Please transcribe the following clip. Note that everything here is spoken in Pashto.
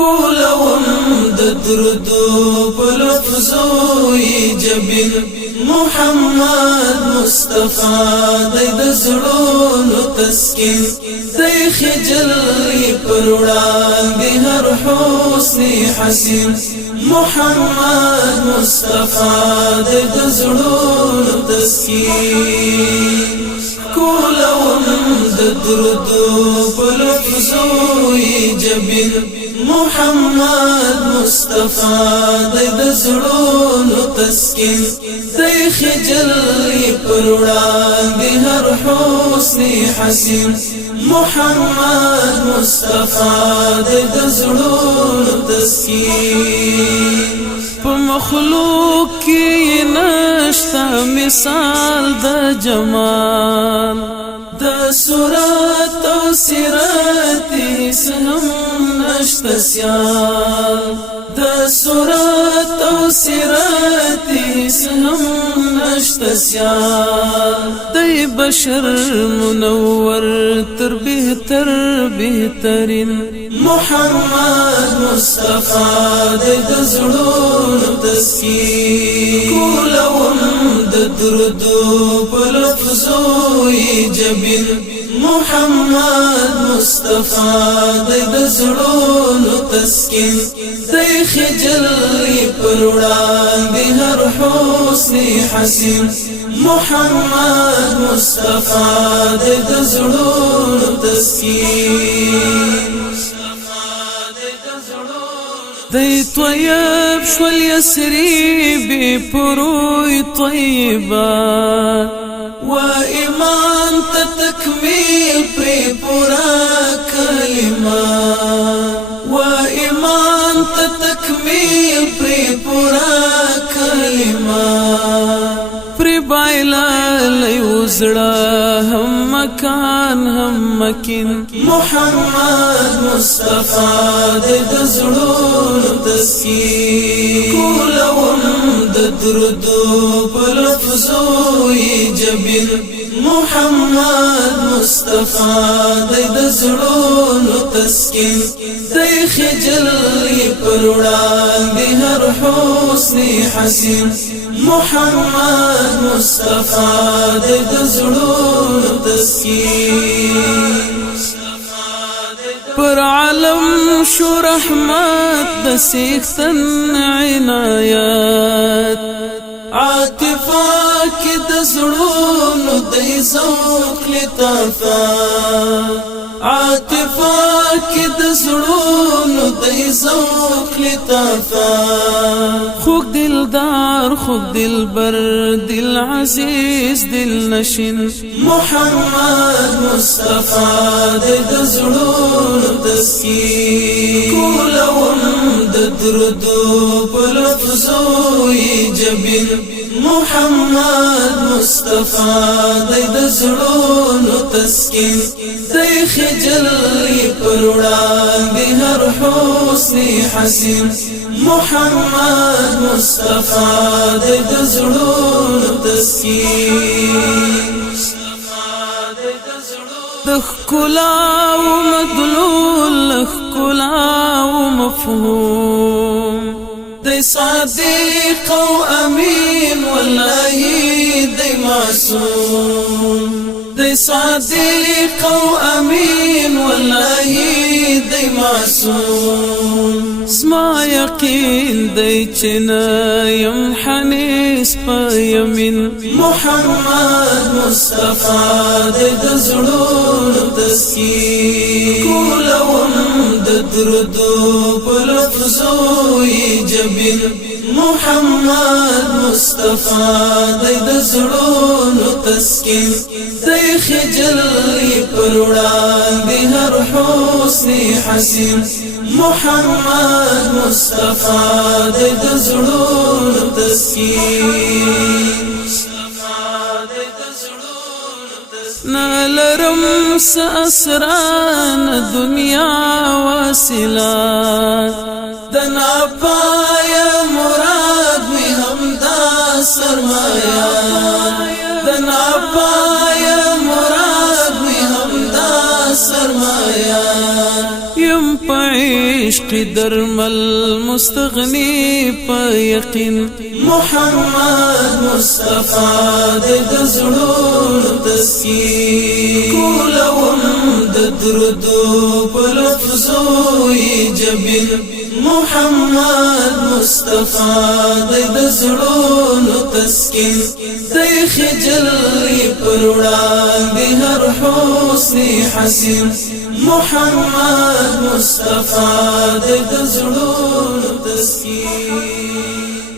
کولوم د درودو په لفظو جبین محمد مصطفی د زړونو تسکین د خجل پر وړاندې هر حسن حسین محمد مصطفی د زړونو تسکین کولوم د درودو په لفظو جبین محمد مصطفی د زړونو تسکین د خجل پر وړاندې هر حسن حسین محمد مصطفی د زړونو تسکین په مخلوق کې نشته مثال د جمال د صورت او سیرت هم نشته سیال د صورت او سیرت هم نشته سیال د بشر منور تر بهترین محمد مصطفی د زړونو تسکین کولوم د درودو په لفظو جبین محمد مصطفی د زړونو تسکین د خجل پر وړاندې هر حسن حسین محمد مصطفی د زړونو تسکین دی طیب شول یسریب پروی طیبات و ایمان تا تکمیل پری پورا کلمات و ایمان تا تکمیل پری پورا کلمات پری بایلا لیوزڑا هم مکان هم مکین محمد مصطفی د زړونو تسکین کولوم د درودو په لفظو جبین محمد مصطفی د زړونو تسکین د خجل پر وړاندې هر حسن حسین محمد مصطفی د زړونو تسکین پر عالم شو رحمت د سیختن عنایت عاطفه کې د زړونو د ذوق لطافت عاطفه کې د زړونو د ذوق لطافت خوږ دلدار خوږ دلبر دل عزیز دل نشین محمد مصطفی د زړونو تسکین کولوم د درودو په لفظو جبین محمد مصطفی د زړونو تسکین د خجل پر وړاندې هر حسن حسین محمد مصطفی د زړونو تسکین د ښکلا و مدلول ښکلا و مفهوم دی صادق و امین والله دی معصوم دی صادق و امین والله دی معصوم زما یقین دی چې نه یم حنیس په یمین محمد مصطفی د زړونو تسکین کولوم د درودو په لفظو جبین محمد مصطفی د زړونو تسکین د خجل پر وړاندې هر حسن حسین محمد مصطفی د زړونو تسکین نالرم ساسران دنیا واسلات دنا پایا مراد می همدا سرمایا دنا پایا مراد می همدا سرمایا یم پای عشق درمل مستغنی په یقین محمد مصطفی د زړونو تسکین کولوم د درودو په لفظو جبین محمد مصطفی د زړونو تسکین دی خجل پر وړاندې هر حسن حسین محمد مصطفی د زړونو تسکین